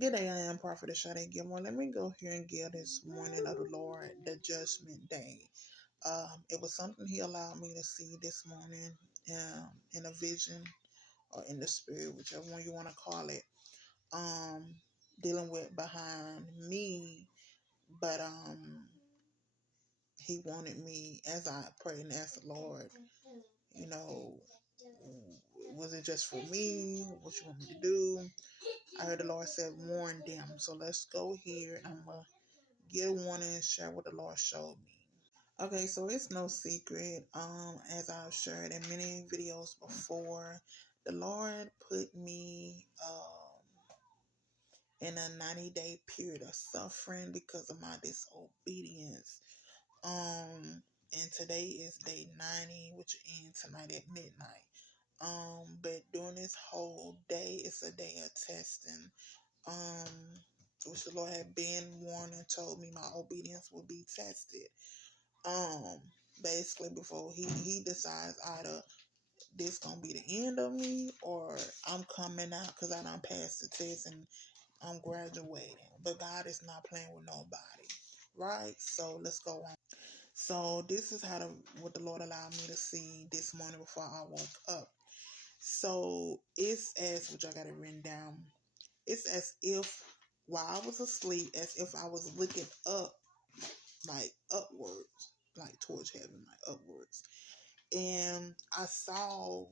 Good day, I am Prophetess Sade Gilmore. Let me go here and give this morning of the Lord, the Judgment Day. It was something He allowed me to see this morning in a vision or in the spirit, whichever one you want to call it. Dealing with behind me, but He wanted me, as I prayed and asked the Lord, you know, was it just for me? What you want me to do? I heard the Lord said, warn them. So let's go here. I'm going to get a warning and share what the Lord showed me. Okay, so it's no secret. As I've shared in many videos before, the Lord put me in a 90-day period of suffering because of my disobedience. And today is day 90, which ends tonight at midnight. But during this whole day, it's a day of testing. Which the Lord had been warned and told me my obedience will be tested. Basically before he decides either this gonna be the end of me or I'm coming out because I done passed the test and I'm graduating. But God is not playing with nobody, right? So let's go on. So this is what the Lord allowed me to see this morning before I woke up. So it's as, which I got it written down. It's as if while I was asleep, as if I was looking up, like upwards, like towards heaven, like upwards. And I saw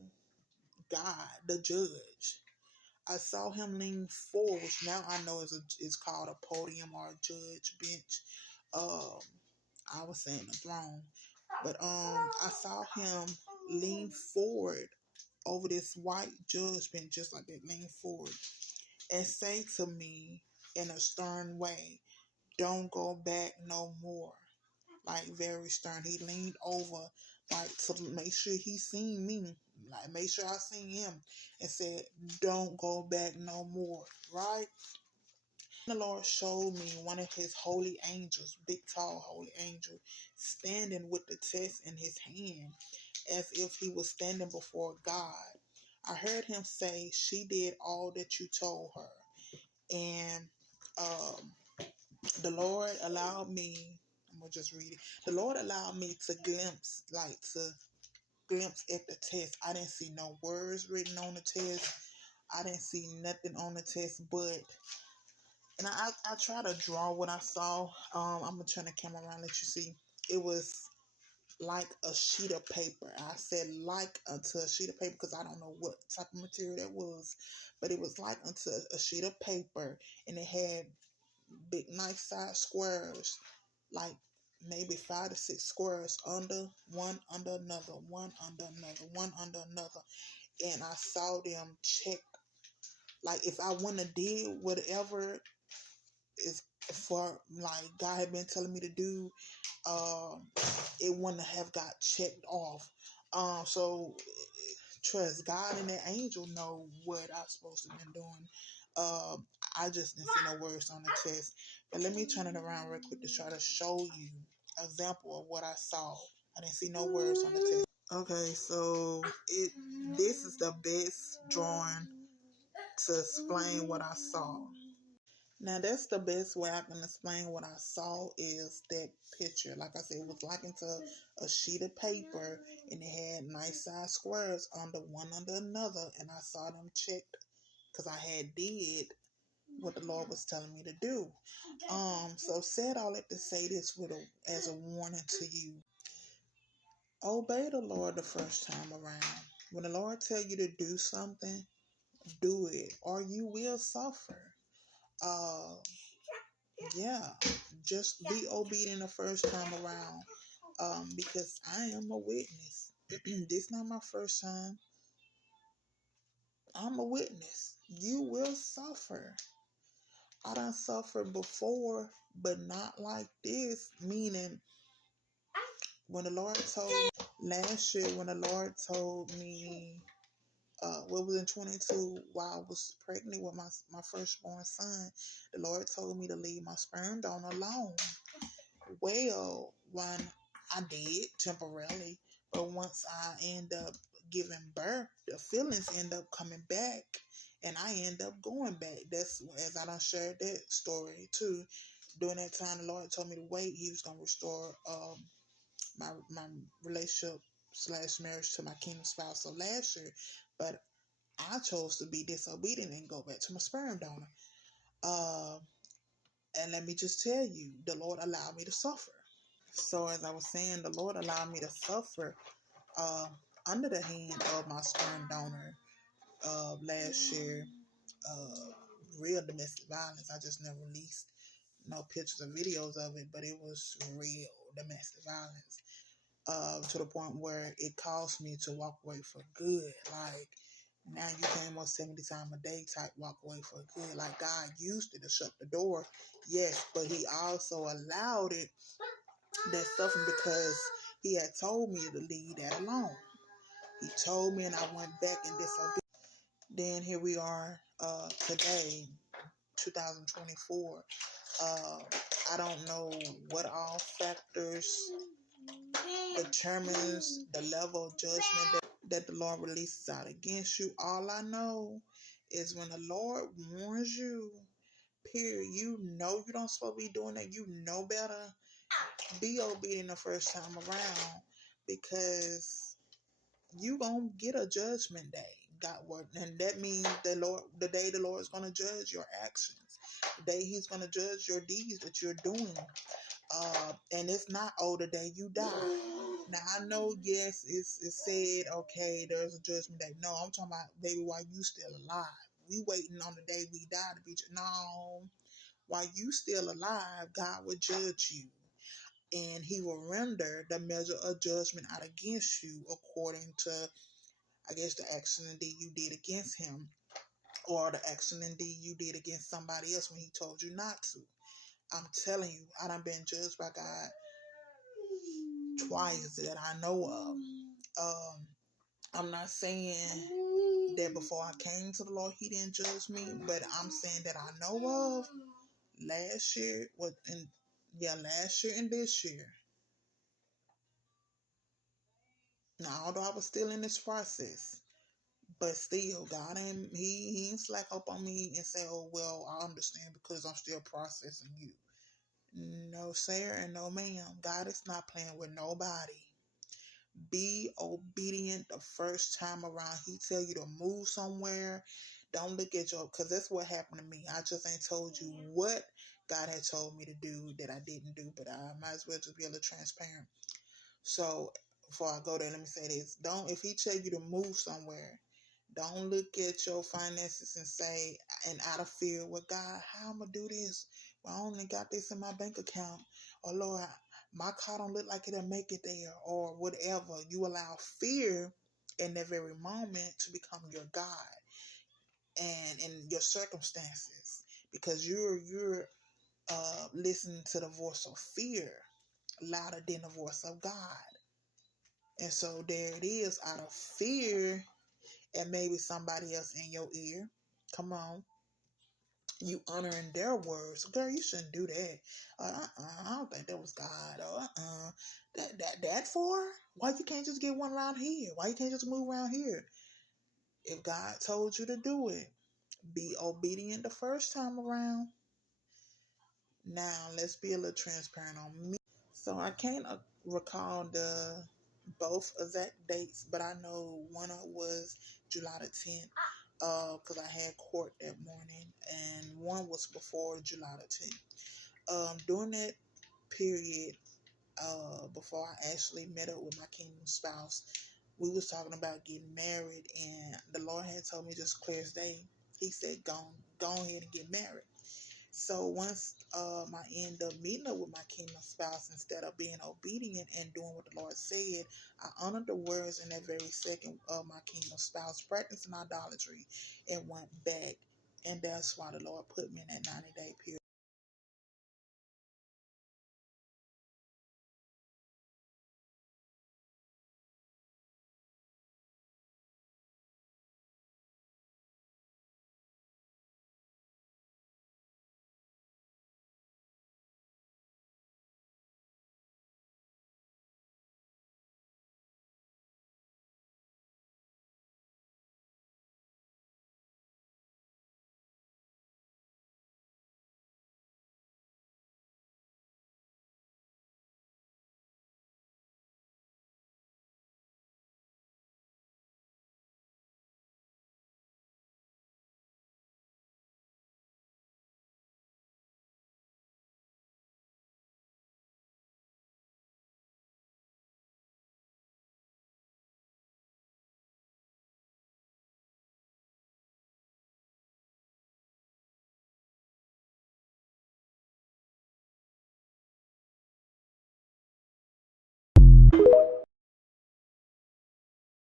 God, the judge. I saw him lean forward, which now I know it's called a podium or a judge bench. I was saying a throne. But I saw him lean forward over this white judge bench, just like that, lean forward, and say to me in a stern way, don't go back no more. Like very stern. He leaned over like to make sure he seen me. Like make sure I seen him and said, don't go back no more. Right? The Lord showed me one of his holy angels, big tall holy angel, standing with the test in his hand as if he was standing before God. I heard him say, she did all that you told her. And the Lord allowed me, I'm going to just read it. The Lord allowed me to glimpse at the test. I didn't see no words written on the test. I didn't see nothing on the test, and I try to draw what I saw. I'm going to turn the camera around and let you see. It was like a sheet of paper. I said like unto a sheet of paper because I don't know what type of material that was, but it was like unto a sheet of paper, and it had big nice size squares, like maybe 5 to 6 squares one under another, one under another, one under another, and I saw them check. Like if I wouldn't have did whatever is for like God had been telling me to do, it wouldn't have got checked off. So trust God and that angel know what I'm supposed to been doing. I just didn't see no words on the test. But let me turn it around real quick to try to show you an example of what I saw. I didn't see no words on the test. Okay, so this is the best drawing to explain what I saw. Now that's the best way I can explain what I saw is that picture. Like I said, it was like into a sheet of paper and it had nice size squares one under another, and I saw them checked because I had did what the Lord was telling me to do. So said all that to say this as a warning to you. Obey the Lord the first time around. When the Lord tell you to do something, do it, or you will suffer. Yeah, just be obedient the first time around. Because I am a witness. This not my first time. I'm a witness. You will suffer. I done suffered before, but not like this. Meaning, when the Lord told me last year, when the Lord told me, what was in 22, while I was pregnant with my firstborn son, the Lord told me to leave my sperm donor alone. Well, when I did temporarily, but once I end up giving birth, the feelings end up coming back, and I end up going back. That's as I done shared that story too. During that time, the Lord told me to wait. He was gonna restore my relationship slash marriage to my kingdom spouse. So last year, but I chose to be disobedient and go back to my sperm donor. Uh, and let me just tell you, the Lord allowed me to suffer. So as I was saying, the Lord allowed me to suffer uh, under the hand of my sperm donor last year. Uh, Real domestic violence. I just never released no pictures or videos of it, but it was real domestic violence. To the point where it caused me to walk away for good. Like, now you can't more 70 times a day type walk away for good. Like, God used it to shut the door, yes, but He also allowed it, that suffering, because He had told me to leave that alone. He told me, and I went back and disobeyed. Then here we are today, 2024. Uh, I don't know what all factors determines the level of judgment that the Lord releases out against you. All I know is when the Lord warns you, period, you know you don't supposed to be doing that. You know better. Be obedient the first time around, because you gonna get a judgment day. God word, and that means the day the Lord is gonna judge your actions, the day He's gonna judge your deeds that you're doing. And it's not, oh, the day you die. Now I know, yes, it's said, okay, there's a judgment day. No, I'm talking about, baby, while you still alive. We waiting on the day we die to be. No, while you still alive, God will judge you, and He will render the measure of judgment out against you according to, I guess, the action and deed you did against Him, or the action and deed you did against somebody else when He told you not to. I'm telling you, I done been judged by God twice that I know of. I'm not saying that before I came to the Lord He didn't judge me, but I'm saying that I know of last year, last year and this year. Now, although I was still in this process, but still, God He ain't slack up on me and say, oh, well, I understand because I'm still processing you. No, sir, and no, ma'am. God is not playing with nobody. Be obedient the first time around. He tell you to move somewhere. Don't look at because that's what happened to me. I just ain't told you what God had told me to do that I didn't do, but I might as well just be a little transparent. So before I go there, let me say this. If He tell you to move somewhere, don't look at your finances and say, and out of fear, well, God, how I'm going to do this? Well, I only got this in my bank account. Or, Lord, my car don't look like it'll make it there, or whatever. You allow fear in that very moment to become your God and in your circumstances, because you're listening to the voice of fear louder than the voice of God. And so there it is, out of fear, and maybe somebody else in your ear. Come on. You honoring their words. Girl, you shouldn't do that. I don't think that was God. That for? Why you can't just get one around here? Why you can't just move around here? If God told you to do it, be obedient the first time around. Now, let's be a little transparent on me. So I can't recall the both exact dates, but I know one was July the 10th, because I had court that morning, and one was before July the 10th. During that period, before I actually met up with my kingdom spouse, we was talking about getting married, and the Lord had told me just clear as day. He said, go ahead and get married. So once I end up meeting up with my kingdom spouse, instead of being obedient and doing what the Lord said, I honored the words in that very second of my kingdom spouse, practicing idolatry, and went back. And that's why the Lord put me in that 90-day period.